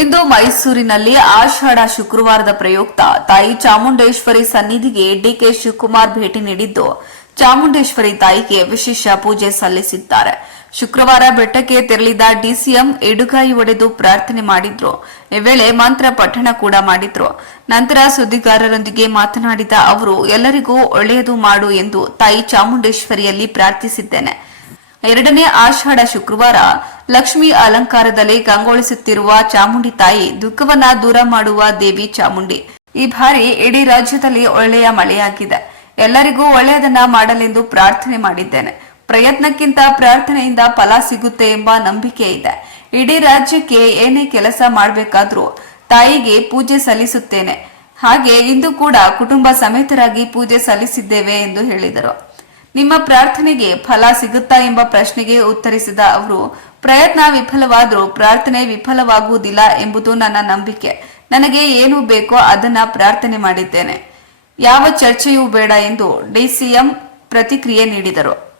ಇಂದು ಮೈಸೂರಿನಲ್ಲಿ ಆಷಾಢ ಶುಕ್ರವಾರದ ಪ್ರಯುಕ್ತ ತಾಯಿ ಚಾಮುಂಡೇಶ್ವರಿ ಸನ್ನಿಧಿಗೆ ಡಿಕೆ ಶಿವಕುಮಾರ್ ಭೇಟಿ ನೀಡಿದ್ದು, ಚಾಮುಂಡೇಶ್ವರಿ ತಾಯಿಗೆ ವಿಶೇಷ ಪೂಜೆ ಸಲ್ಲಿಸಿದ್ದಾರೆ. ಶುಕ್ರವಾರ ಬೆಟ್ಟಕ್ಕೆ ತೆರಳಿದ ಡಿಸಿಎಂ ಎಡುಗಾಯಿ ಒಡೆದು ಪ್ರಾರ್ಥನೆ ಮಾಡಿದ್ರು. ಈ ವೇಳೆ ಮಂತ್ರ ಪಠಣ ಕೂಡ ಮಾಡಿದ್ರು. ನಂತರ ಸುದ್ದಿಗಾರರೊಂದಿಗೆ ಮಾತನಾಡಿದ ಅವರು, ಎಲ್ಲರಿಗೂ ಒಳ್ಳೆಯದು ಮಾಡು ಎಂದು ತಾಯಿ ಚಾಮುಂಡೇಶ್ವರಿಯಲ್ಲಿ ಪ್ರಾರ್ಥಿಸಿದ್ದೇನೆ. ಎರಡನೇ ಆಷಾಢ ಶುಕ್ರವಾರ ಲಕ್ಷ್ಮಿ ಅಲಂಕಾರದಲ್ಲಿ ಕಂಗೊಳಿಸುತ್ತಿರುವ ಚಾಮುಂಡಿ ತಾಯಿ ದುಃಖವನ್ನ ದೂರ ಮಾಡುವ ದೇವಿ ಚಾಮುಂಡಿ. ಈ ಬಾರಿ ಇಡೀ ರಾಜ್ಯದಲ್ಲಿ ಒಳ್ಳೆಯ ಮಳೆಯಾಗಿದೆ. ಎಲ್ಲರಿಗೂ ಒಳ್ಳೆಯದನ್ನ ಮಾಡಲೆಂದು ಪ್ರಾರ್ಥನೆ ಮಾಡಿದ್ದೇನೆ. ಪ್ರಯತ್ನಕ್ಕಿಂತ ಪ್ರಾರ್ಥನೆಯಿಂದ ಫಲ ಸಿಗುತ್ತೆ ಎಂಬ ನಂಬಿಕೆ ಇದೆ. ಇಡೀ ರಾಜ್ಯಕ್ಕೆ ಏನೇ ಕೆಲಸ ಮಾಡಬೇಕಾದ್ರೂ ತಾಯಿಗೆ ಪೂಜೆ ಸಲ್ಲಿಸುತ್ತೇನೆ. ಹಾಗೆ ಇಂದು ಕೂಡ ಕುಟುಂಬ ಸಮೇತರಾಗಿ ಪೂಜೆ ಸಲ್ಲಿಸಿದ್ದೇವೆ ಎಂದು ಹೇಳಿದರು. ನಿಮ್ಮ ಪ್ರಾರ್ಥನೆಗೆ ಫಲ ಸಿಗುತ್ತಾ ಎಂಬ ಪ್ರಶ್ನೆಗೆ ಉತ್ತರಿಸಿದ ಅವರು, ಪ್ರಯತ್ನ ವಿಫಲವಾದರೂ ಪ್ರಾರ್ಥನೆ ವಿಫಲವಾಗುವುದಿಲ್ಲ ಎಂಬುದು ನನ್ನ ನಂಬಿಕೆ. ನನಗೆ ಏನು ಬೇಕೋ ಅದನ್ನ ಪ್ರಾರ್ಥನೆ ಮಾಡಿದ್ದೇನೆ. ಯಾವ ಚರ್ಚೆಯೂ ಬೇಡ ಎಂದು ಡಿಸಿಎಂ ಪ್ರತಿಕ್ರಿಯೆ ನೀಡಿದರು.